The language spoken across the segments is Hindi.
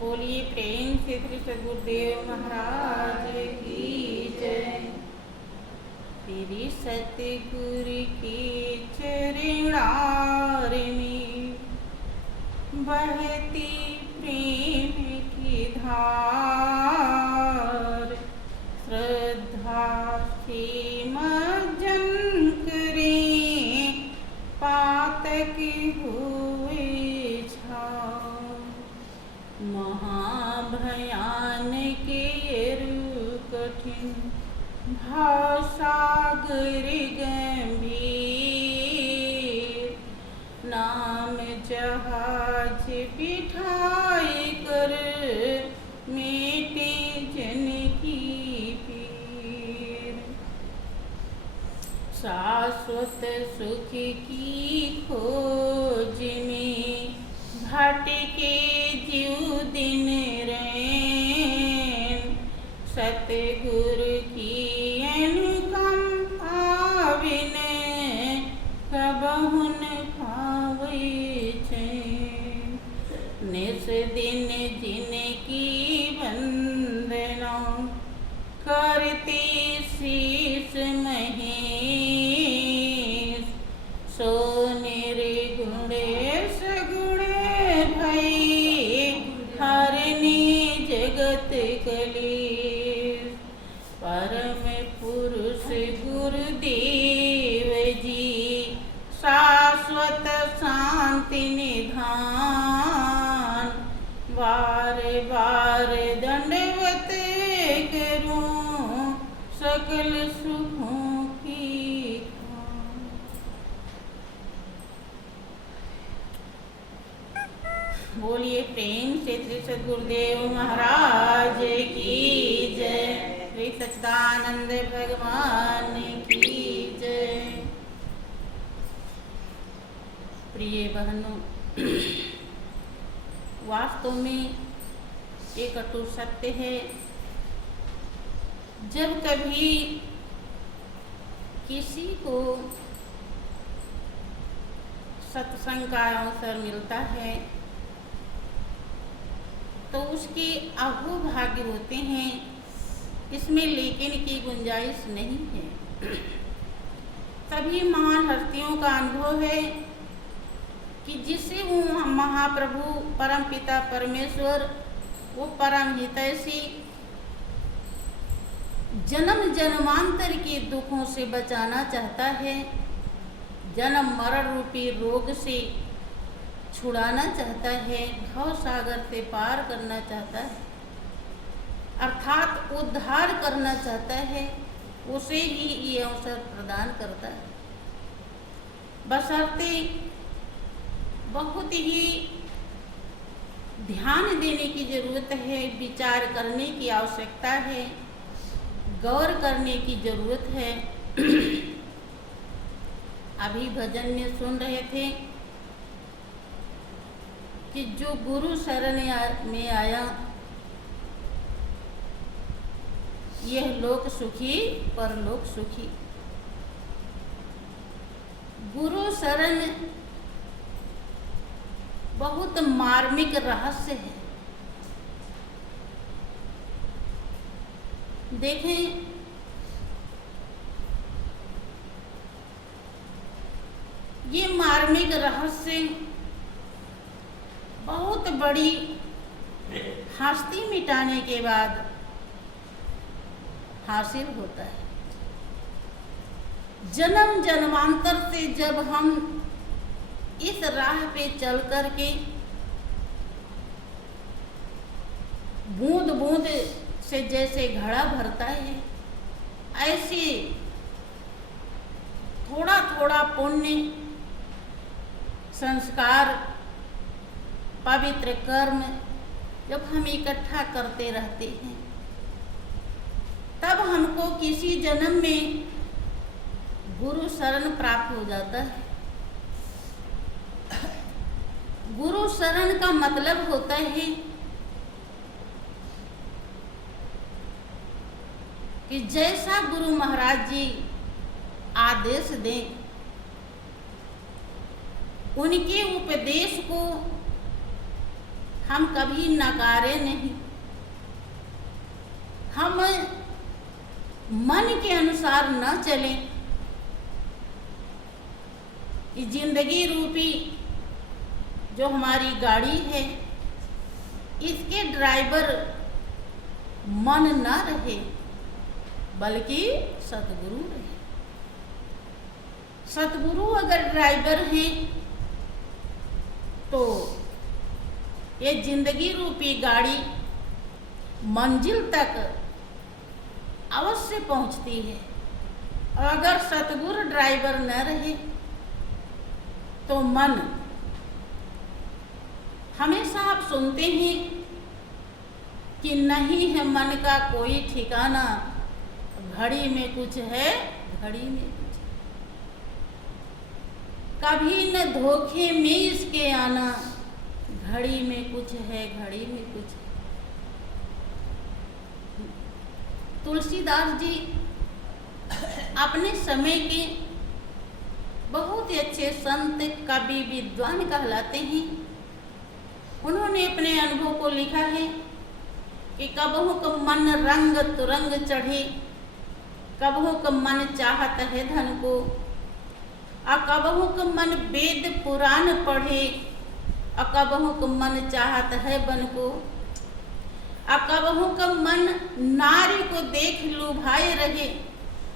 बोलिए प्रेम से श्री सद्गुरुदेव महाराज की जय। तेरी सतगुरु की चरणार में बहती प्रेम की धार, श्रद्धा से मज्जन करें पातक हुए छाव। महाभयानक कठिन भावसागर गंभीर, नाम जहाज बिठाए कर मेटे जन की पीर। शाश्वत सुख की खोज में भटके जीव दिन रैन, सतगुरु की अनुकंपा बिन कबहु न पावे चैन। निस दिन जिनकी वंदना करते शीश महेश, सो निर्गुण सगुण भई हरनी जगत कलेश। परम पुरुष गुरुदेव जी शाश्वत शांति निधान, बार बार दंडवत करूं सकल सुखों की खान। बोलिए प्रेम से श्री सद्गुरुदेव महाराज की जय। श्री सच्चिदानंद भगवान की जय। प्रिय बहनों, वास्तव में एक अटूट सत्य है, जब कभी किसी को सत्संग का अवसर मिलता है तो उसके अहोभाग्य होते हैं, इसमें लेकिन की गुंजाइश नहीं है। सभी महान हस्तियों का अनुभव है कि जिसे वो महाप्रभु परम पिता परमेश्वर, वो परम हितैषी जन्म जन्मांतर के दुखों से बचाना चाहता है, जन्म मरण रूपी रोग से छुड़ाना चाहता है, भव सागर से पार करना चाहता है, अर्थात उद्धार करना चाहता है, उसे ही ये अवसर प्रदान करता है। बशर्ते बहुत ही ध्यान देने की जरूरत है, विचार करने की आवश्यकता है, गौर करने की जरूरत है। अभी भजन में सुन रहे थे कि जो गुरु शरण में आया यह लोक सुखी परलोक सुखी। गुरु शरण बहुत मार्मिक रहस्य है। देखें, ये मार्मिक रहस्य बहुत बड़ी हस्ती मिटाने के बाद हासिल होता है। जन्म जन्मांतर से जब हम इस राह पे चल करके बूंद बूंद से जैसे घड़ा भरता है, ऐसे थोड़ा थोड़ा पुण्य संस्कार पवित्र कर्म जब हम इकट्ठा करते रहते हैं, तब हमको किसी जन्म में गुरु शरण प्राप्त हो जाता है। गुरु शरण का मतलब होता है कि जैसा गुरु महाराज जी आदेश दें, उनके उपदेश को हम कभी नकारे नहीं। हम मन के अनुसार न चलें। कि जिंदगी रूपी जो हमारी गाड़ी है, इसके ड्राइवर मन न रहे बल्कि सतगुरु रहे। सतगुरु अगर ड्राइवर हैं तो ये जिंदगी रूपी गाड़ी मंजिल तक अवश्य पहुंचती है। और अगर सतगुरु ड्राइवर न रहे तो मन, हमेशा आप सुनते हैं कि नहीं है मन का कोई ठिकाना, घड़ी में कुछ है घड़ी में कुछ है। कभी न धोखे में इसके आना, घड़ी में कुछ है घड़ी में कुछ है। तुलसीदास जी अपने समय के बहुत ही अच्छे संत, कवि, विद्वान कहलाते हैं। उन्होंने अपने अनुभव को लिखा है कि कबहु क मन रंग तुरंग चढ़े, कबहु क मन चाहत है धन को, कबहु क मन वेद पुराण पढ़े, कबहु क मन चाहत है बन को, कबहु क मन नारी को देख लुभाए रहे,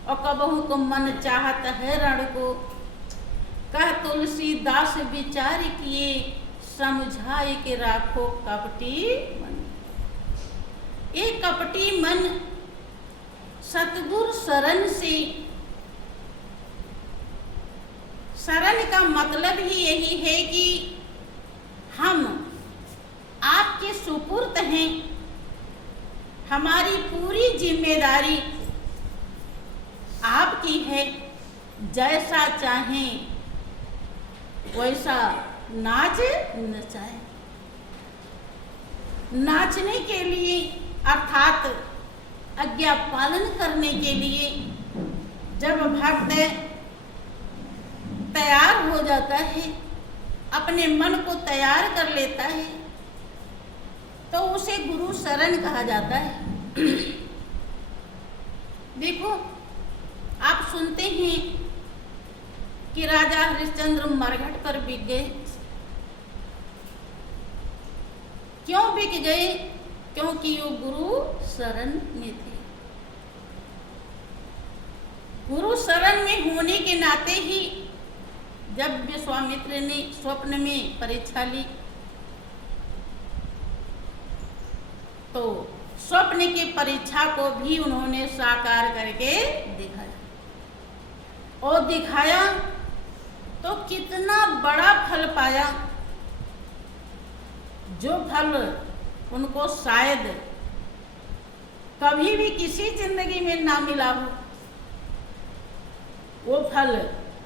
और कबहु क मन चाहत है रण को। कह तुलसीदास विचार किए, समझाए के राखो कपटी मन। एक कपटी मन सतगुरु शरण से, शरण का मतलब ही यही है कि हम आपके सुपुर्द हैं, हमारी पूरी जिम्मेदारी आपकी है। जैसा चाहें वैसा नाच नचाए। नाचने के लिए अर्थात आज्ञा पालन करने के लिए जब भक्त तैयार हो जाता है, अपने मन को तैयार कर लेता है, तो उसे गुरु शरण कहा जाता है। देखो, आप सुनते हैं कि राजा हरिश्चंद्र मरघट पर बिक गए। क्यों बिक गए? क्योंकि वो गुरु शरण में थे। गुरु शरण में होने के नाते ही जब विश्वामित्र ने स्वप्न में परीक्षा ली तो स्वप्न की परीक्षा को भी उन्होंने साकार करके दिखाया। और दिखाया तो कितना बड़ा फल पाया, जो फल उनको शायद कभी भी किसी जिंदगी में ना मिला हो, वो फल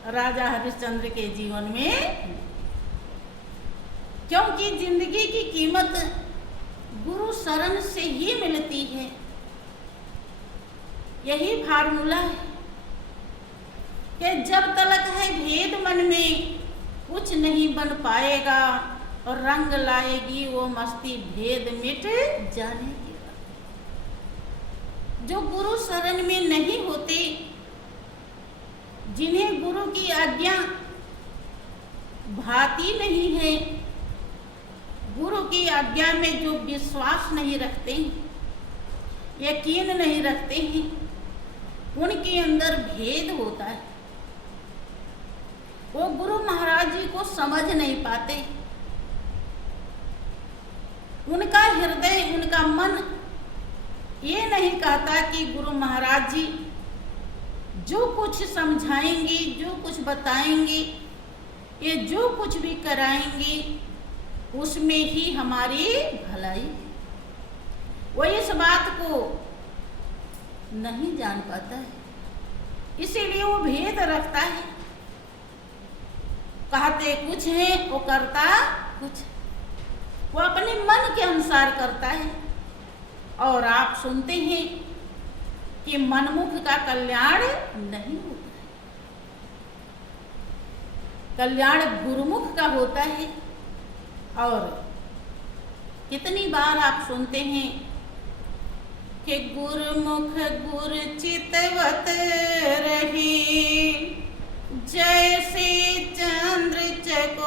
राजा हरिश्चंद्र के जीवन में। क्योंकि जिंदगी की कीमत गुरु शरण से ही मिलती है। यही फार्मूला है कि जब तक है भेद मन में, कुछ नहीं बन पाएगा, और रंग लाएगी वो मस्ती, भेद मिट जानेगी। जो गुरु शरण में नहीं होते, जिन्हें गुरु की आज्ञा भाती नहीं है, गुरु की आज्ञा में जो विश्वास नहीं रखते, यकीन नहीं रखते हैं, उनके अंदर भेद होता है। वो गुरु महाराज जी को समझ नहीं पाते। उनका हृदय, उनका मन ये नहीं कहता कि गुरु महाराज जी जो कुछ समझाएंगे, जो कुछ बताएंगे, ये जो कुछ भी कराएंगे, उसमें ही हमारी भलाई है। वो इस बात को नहीं जान पाता है, इसीलिए वो भेद रखता है। कहते कुछ है, वो करता कुछ। वो अपने मन के अनुसार करता है। और आप सुनते हैं कि मनमुख का कल्याण नहीं होता है, कल्याण गुरुमुख का होता है। और कितनी बार आप सुनते हैं कि गुरुमुख गुर चितवत रही, जैसे चंद्र चकोर,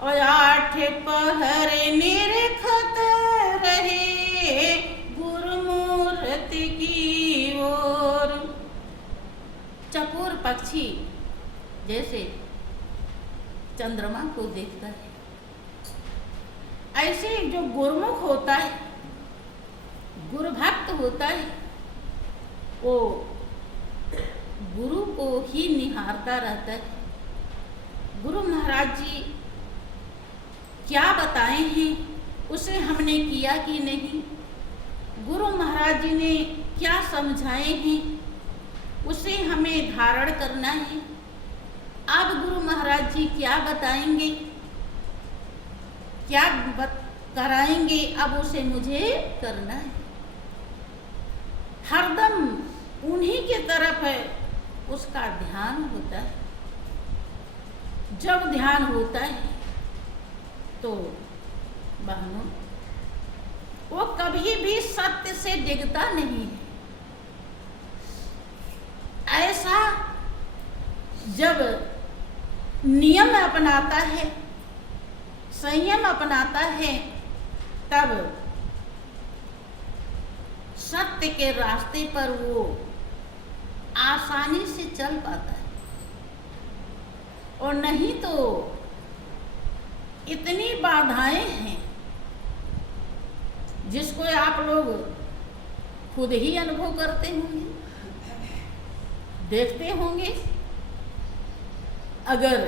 और 8 पहर निरखत रहे गुरुमूर्ति की ओर। चकोर पक्षी जैसे चंद्रमा को देखता है, ऐसे जो गुरुमुख होता है, गुरुभक्त होता है, वो गुरु को ही निहारता रहता है। गुरु महाराज जी क्या बताए हैं, उसे हमने किया कि नहीं, गुरु महाराज जी ने क्या समझाए हैं, उसे हमें धारण करना है। अब गुरु महाराज जी क्या बताएंगे, क्या कराएंगे, अब उसे मुझे करना है। हरदम उन्हीं के तरफ है उसका ध्यान होता है। जब ध्यान होता है तो बहनों, वो कभी भी सत्य से डिगता नहीं है। ऐसा जब नियम अपनाता है, संयम अपनाता है, तब सत्य के रास्ते पर वो आसानी से चल पाता है। और नहीं तो इतनी बाधाएं हैं जिसको आप लोग खुद ही अनुभव करते होंगे, देखते होंगे। अगर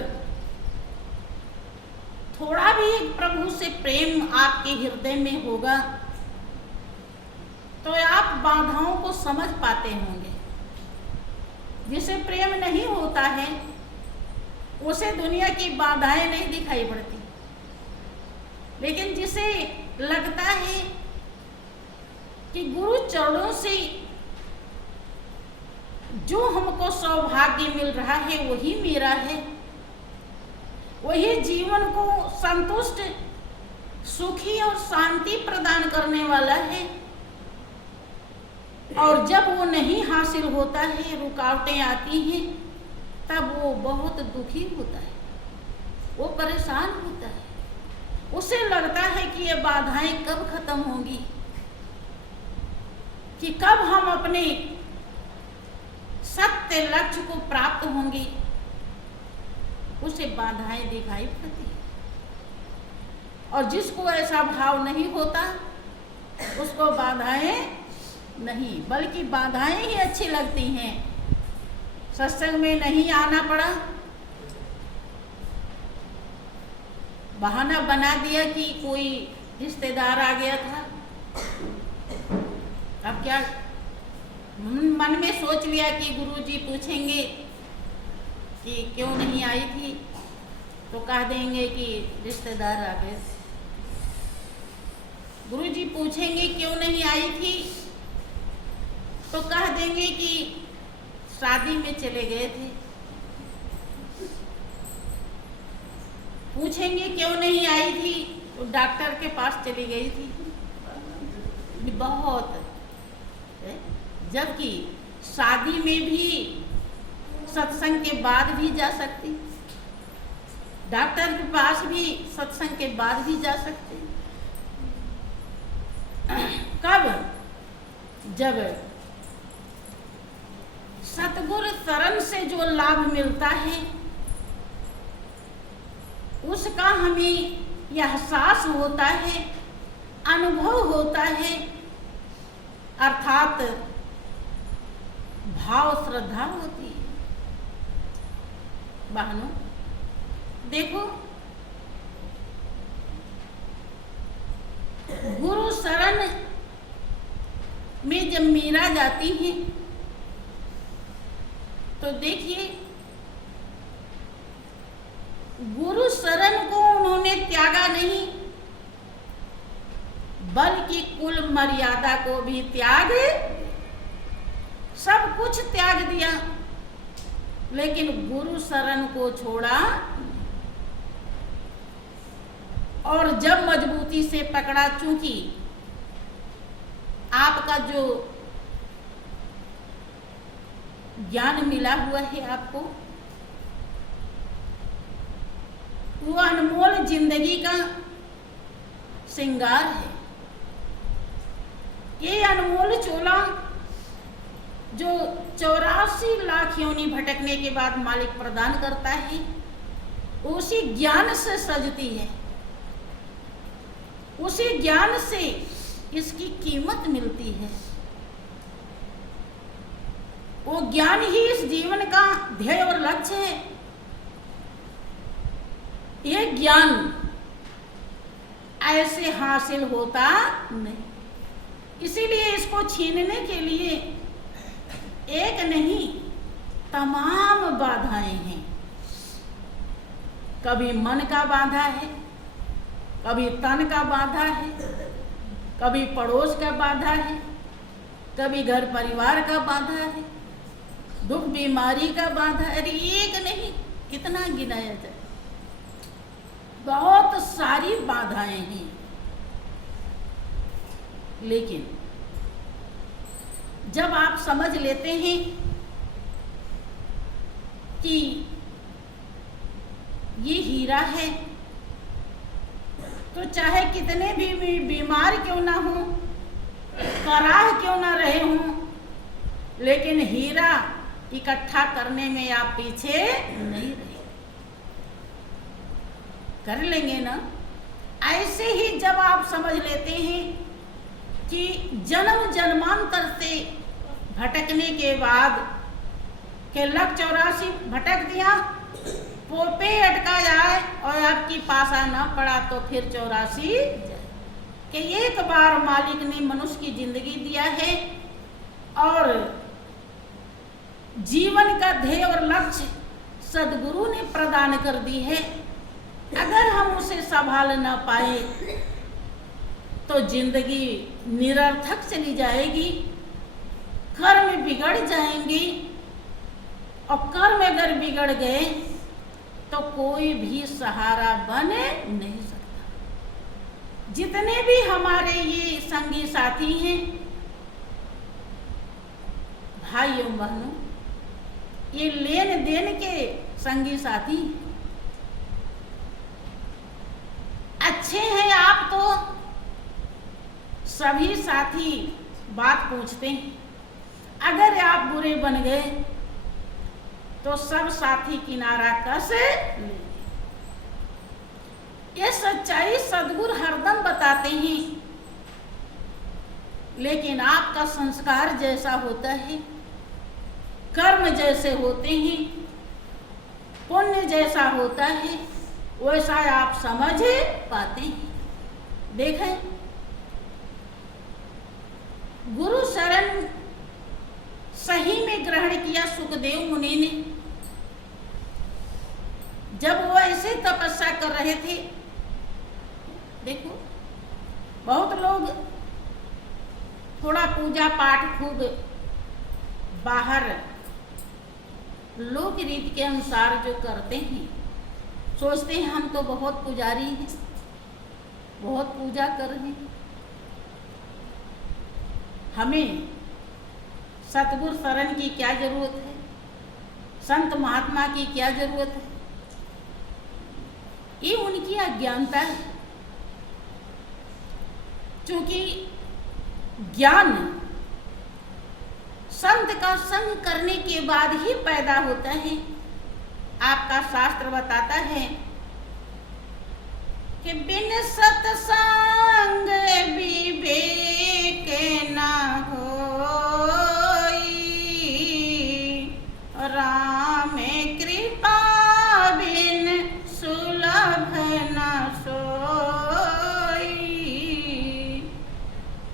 थोड़ा भी प्रभु से प्रेम आपके हृदय में होगा तो आप बाधाओं को समझ पाते होंगे। जिसे प्रेम नहीं होता है उसे दुनिया की बाधाएं नहीं दिखाई पड़ती, लेकिन जिसे लगता है कि गुरु चरणों से जो हमको सौभाग्य मिल रहा है वही मेरा है, वही जीवन को संतुष्ट, सुखी और शांति प्रदान करने वाला है। और जब वो नहीं हासिल होता है, रुकावटें आती हैं, तब वो बहुत दुखी होता है, वो परेशान होता है। उसे लगता है कि ये बाधाएं कब खत्म होंगी, कि कब हम अपने सत्य लक्ष्य को प्राप्त होंगे। उसे बाधाएं दिखाई पड़ती है। और जिसको ऐसा भाव नहीं होता उसको बाधाएं नहीं, बल्कि बाधाएं ही अच्छी लगती हैं। सत्संग में नहीं आना पड़ा, बहाना बना दिया कि कोई रिश्तेदार आ गया था। अब क्या मन में सोच लिया कि गुरुजी पूछेंगे कि क्यों नहीं आई थी, तो कह देंगे कि रिश्तेदार आ गए। गुरुजी पूछेंगे क्यों नहीं आई थी, तो कह देंगे कि शादी में चले गए थे। पूछेंगे क्यों नहीं आई थी, तो डॉक्टर के पास चली गई थी। बहुत, जबकि शादी में भी सत्संग के बाद भी जा सकती, डॉक्टर के पास भी सत्संग के बाद भी जा सकते। कब? जब सतगुरु शरण से जो लाभ मिलता है उसका हमें एहसास होता है, अनुभव होता है, अर्थात भाव श्रद्धा होती है। बहनों देखो, गुरु शरण में जब मीरा जाती है तो देखिए, गुरु शरण को उन्होंने त्यागा नहीं, बल्कि कुल मर्यादा को भी त्याग, सब कुछ त्याग दिया, लेकिन गुरु शरण को छोड़ा। और जब मजबूती से पकड़ा, चूंकि आपका जो ज्ञान मिला हुआ है आपको, वो अनमोल जिंदगी का श्रृंगार है। ये अनमोल चोला जो 84 लाख योनि भटकने के बाद मालिक प्रदान करता है, उसी ज्ञान से सजती है, उसी ज्ञान से इसकी कीमत मिलती है। वो ज्ञान ही इस जीवन का ध्येय और लक्ष्य है। ये ज्ञान ऐसे हासिल होता नहीं, इसीलिए इसको छीनने के लिए एक नहीं तमाम बाधाएं हैं। कभी मन का बाधा है, कभी तन का बाधा है, कभी पड़ोस का बाधा है, कभी घर परिवार का बाधा है, दुख बीमारी का बाधा है। अरे एक नहीं, कितना गिनाया जाए, बहुत सारी बाधाएं हैं। लेकिन जब आप समझ लेते हैं कि ये हीरा है, तो चाहे कितने भी बीमार क्यों ना हो, कराह क्यों ना रहे हों, लेकिन हीरा इकट्ठा करने में आप पीछे नहीं रहे, कर लेंगे ना। ऐसे ही जब आप समझ लेते हैं कि जन्म जन्मांतर से भटकने के बाद के लग 84 भटक दिया, पोपे अटका जाए और आपकी पासा न पड़ा तो फिर 84 कि एक बार मालिक ने मनुष्य की जिंदगी दिया है और जीवन का ध्येय और लक्ष्य सदगुरु ने प्रदान कर दी है। अगर हम उसे संभाल न पाए तो जिंदगी निरर्थक चली जाएगी, कर्म बिगड़ जाएंगे, और कर्म अगर बिगड़ गए तो कोई भी सहारा बन नहीं सकता। जितने भी हमारे ये संगी साथी हैं, भाइयों बहनों, ये लेन देन के संगी साथी अच्छे हैं। आप तो सभी साथी बात पूछते हैं, अगर आप बुरे बन गए तो सब साथी किनारा कस लेंगे। ये सच्चाई सद्गुरु हरदम बताते हैं। लेकिन आपका संस्कार जैसा होता है, कर्म जैसे होते हैं, पुण्य जैसा होता है, वैसा आप समझ पाते हैं। देखें, गुरु शरण सही में ग्रहण किया सुखदेव मुनि ने। जब वो ऐसे तपस्या कर रहे थे, देखो बहुत लोग थोड़ा पूजा पाठ खूब बाहर लोक रीति के अनुसार जो करते हैं, सोचते हैं हम तो बहुत पुजारी हैं, बहुत पूजा कर रहे हैं, हमें सतगुरु शरण की क्या जरूरत है, संत महात्मा की क्या जरूरत है। ये उनकी अज्ञानता है। क्योंकि ज्ञान संत का संग करने के बाद ही पैदा होता है। आपका शास्त्र बताता है कि बिन सत्संग विवेक न होई, राम कृपा बिन सुलभ न सोई।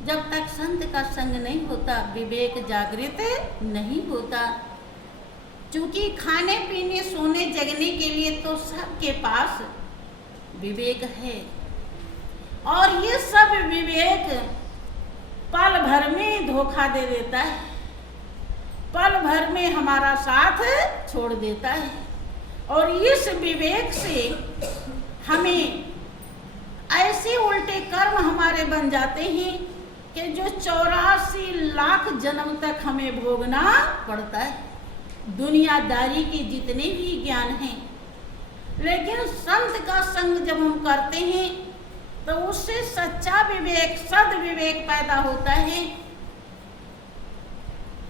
जब तक संत का संग नहीं होता, विवेक जागृत नहीं होता। क्योंकि खाने पीने सोने जगने के लिए तो सबके पास विवेक है, और ये सब विवेक पल भर में धोखा दे देता है, पल भर में हमारा साथ छोड़ देता है। और इस विवेक से हमें ऐसे उल्टे कर्म हमारे बन जाते हैं कि जो 84 लाख जन्म तक हमें भोगना पड़ता है। दुनियादारी के जितने भी ज्ञान हैं, लेकिन संत का संग जब हम करते हैं तो उससे सच्चा विवेक, सद विवेक पैदा होता है,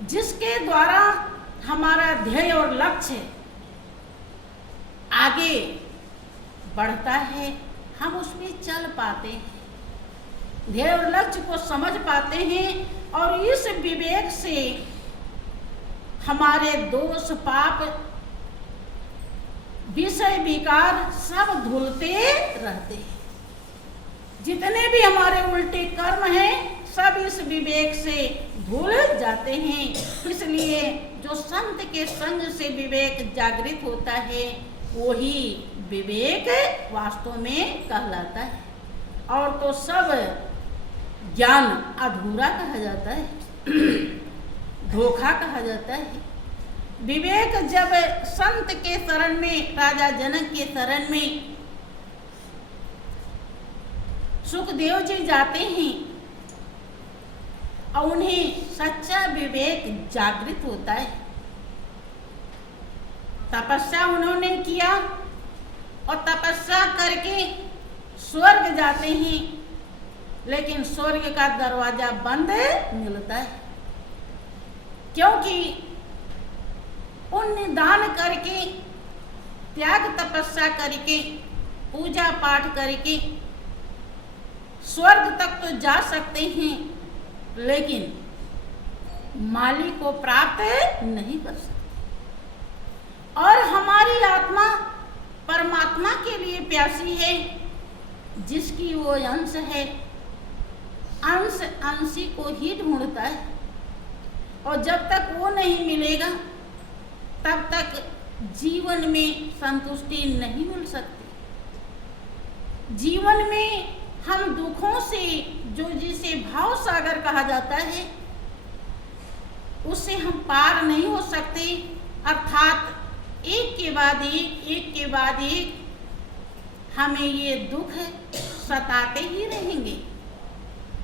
जिसके द्वारा हमारा ध्येय और लक्ष्य आगे बढ़ता है, हम उसमें चल पाते हैं, ध्येय और लक्ष्य को समझ पाते हैं और इस विवेक से हमारे दोष, पाप, विषय, विकार सब धुलते रहते हैं। जितने भी हमारे उल्टे कर्म हैं सब इस विवेक से धुल जाते हैं। इसलिए जो संत के संग से विवेक जागृत होता है वही विवेक वास्तव में कहलाता है, और तो सब ज्ञान अधूरा कहा जाता है, धोखा कहा जाता है। विवेक जब संत के शरण में, राजा जनक के शरण में सुखदेव जी जाते हैं और उन्हें सच्चा विवेक जागृत होता है। तपस्या उन्होंने किया और तपस्या करके स्वर्ग जाते हैं, लेकिन स्वर्ग का दरवाजा बंद मिलता है, क्योंकि पुण्य दान करके, त्याग तपस्या करके, पूजा पाठ करके स्वर्ग तक तो जा सकते हैं, लेकिन मालिक को प्राप्त नहीं कर सकते। और हमारी आत्मा परमात्मा के लिए प्यासी है, जिसकी वो अंश है, अंश अंशी को ही ढूंढता है, और जब तक वो नहीं मिलेगा तब तक जीवन में संतुष्टि नहीं मिल सकती। जीवन में हम दुखों से, जो जिसे भाव सागर कहा जाता है, उससे हम पार नहीं हो सकते, अर्थात एक के बाद एक के बाद एक हमें ये दुख सताते ही रहेंगे,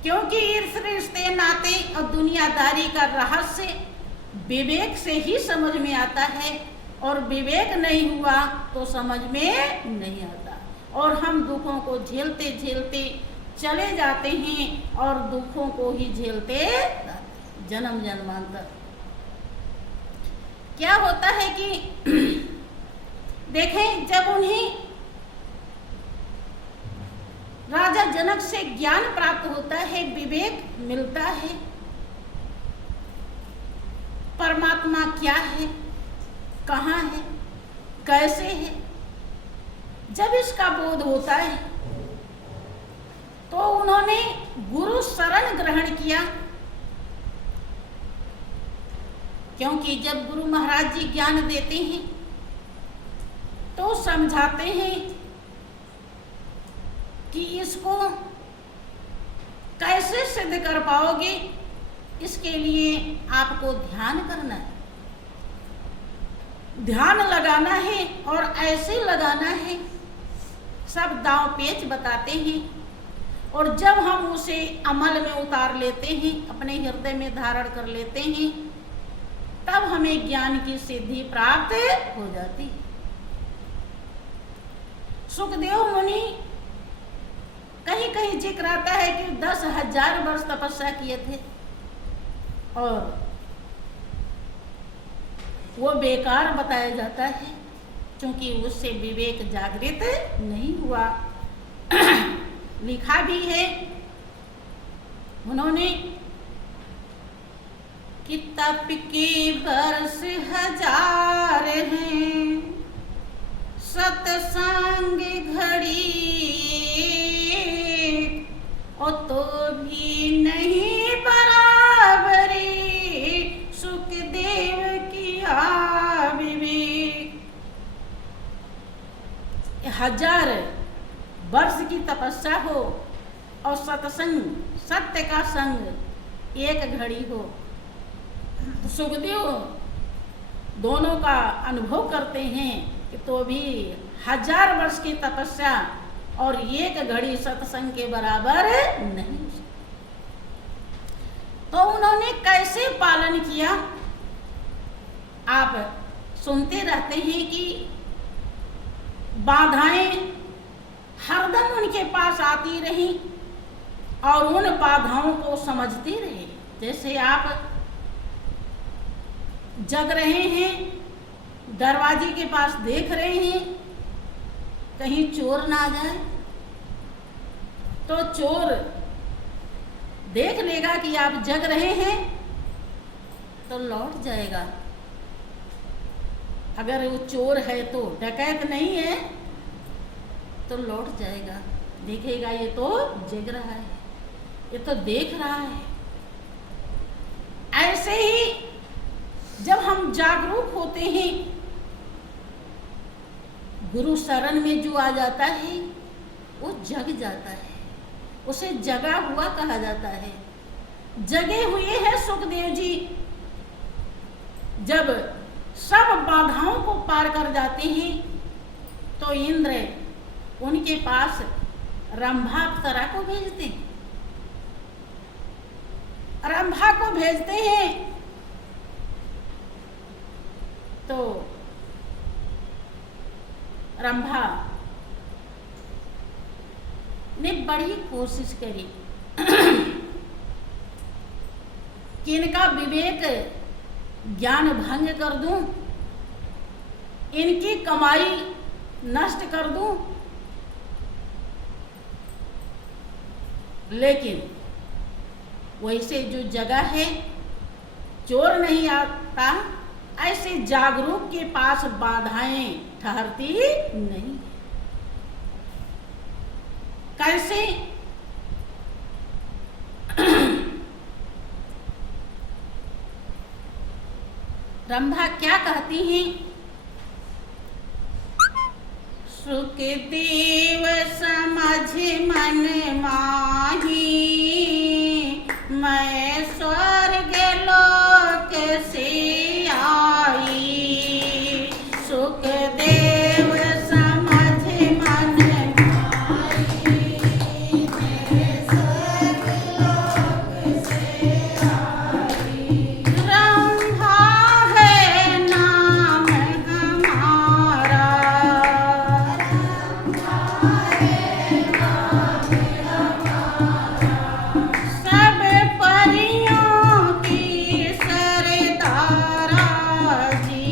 क्योंकि ईर्ष्या, रिश्ते, नाते और दुनियादारी का रहस्य विवेक से ही समझ में आता है, और विवेक नहीं हुआ तो समझ में नहीं आता, और हम दुखों को झेलते झेलते चले जाते हैं और दुखों को ही झेलते जाते हैं जन्म जन्मांतर। क्या होता है कि देखें, जब उन्हें राजा जनक से ज्ञान प्राप्त होता है, विवेक मिलता है, परमात्मा क्या है, कहाँ है, कैसे है, जब इसका बोध होता है तो उन्होंने गुरु शरण ग्रहण किया, क्योंकि जब गुरु महाराज जी ज्ञान देते हैं तो समझाते हैं कि इसको कैसे सिद्ध कर पाओगे, इसके लिए आपको ध्यान करना है, ध्यान लगाना है, और ऐसे लगाना है, सब दांव पेच बताते हैं, और जब हम उसे अमल में उतार लेते हैं, अपने हृदय में धारण कर लेते हैं, तब हमें ज्ञान की सिद्धि प्राप्त हो जाती है। सुखदेव मुनि, कहीं कहीं जिक्र आता है कि 10,000 वर्ष तपस्या किए थे और वो बेकार बताया जाता है, क्योंकि उससे विवेक जागृत नहीं हुआ। लिखा भी है उन्होंने कि तप के वर्ष 1000 हैं, सत्संग घड़ी और तो भी नहीं बराबरी, सुखदेव किया विवेक। 1000 वर्ष की तपस्या हो और सत्संग, सत्य का संग 1 घड़ी हो, तो सुखदेव दोनों का अनुभव करते हैं कि तो भी 1000 वर्ष की तपस्या और एक घड़ी सत्संग के बराबर नहीं। तो उन्होंने कैसे पालन किया? आप सुनते रहते हैं कि बाधाएं हरदम उनके पास आती रही और उन बाधाओं को समझते रहे। जैसे आप जग रहे हैं, दरवाजे के पास देख रहे हैं कहीं चोर ना आ जाए, तो चोर देख लेगा कि आप जग रहे हैं तो लौट जाएगा। अगर वो चोर है तो डकैत नहीं है तो लौट जाएगा, देखेगा ये तो जग रहा है, ये तो देख रहा है। ऐसे ही जब हम जागरूक होते हैं, गुरु शरण में जो आ जाता है वो जग जाता है, उसे जगा हुआ कहा जाता है। जगे हुए हैं सुखदेव जी। जब सब बाधाओं को पार कर जाते हैं तो इंद्र उनके पास रंभा अप्सरा को भेजते हैं। रंभा को भेजते हैं तो रंभा ने बड़ी कोशिश करी कि इनका विवेक ज्ञान भंग कर दूं, इनकी कमाई नष्ट कर दूं, लेकिन वैसे जो जगह है चोर नहीं आता, ऐसे जागरूक के पास बाधाएं ठहरती नहीं। कैसे? रंभा क्या कहती हैं? सुखदेव समझ मन माही, मैं स्वर्ग लोक से आई। सुखदेव समझ मन माही, मैं स्वर्ग लोक से आई। रंभा है नाम हमारा, रंभा है नाम हमारा, सब परियों की सरदारा जी।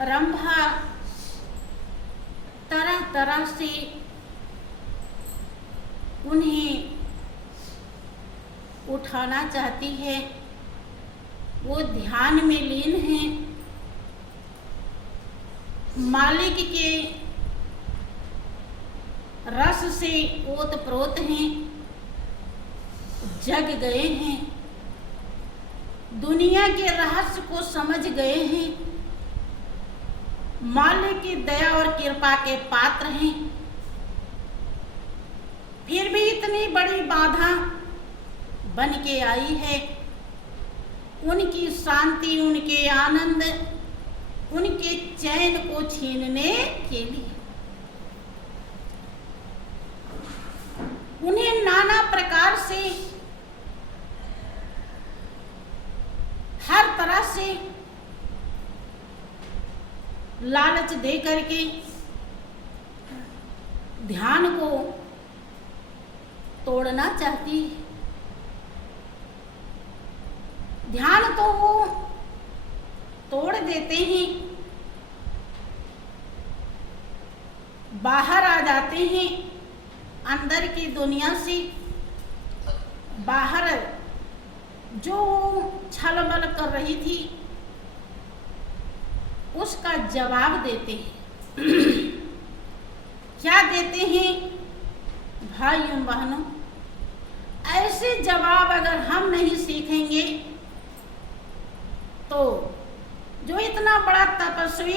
रंभा तरह तरह से उन्हें उठाना चाहती है। वो ध्यान में लीन हैं, मालिक के रस से ओतप्रोत हैं, जग गए हैं, दुनिया के रहस्य को समझ गए हैं, मालिक की दया और कृपा के पात्र हैं। फिर भी इतनी बड़ी बाधा बन के आई है उनकी शांति, उनके आनंद, उनके चैन को छीनने के लिए। उन्हें नाना प्रकार से, हर तरह से लालच दे करके ध्यान को तोड़ना चाहती है। ध्यान तो वो तोड़ देते हैं, बाहर आ जाते हैं अंदर की दुनिया से। बाहर जो छलबल कर रही थी उसका जवाब देते हैं। क्या देते हैं भाइयों बहनों? ऐसे जवाब अगर हम नहीं सीखेंगे तो जो इतना बड़ा तपस्वी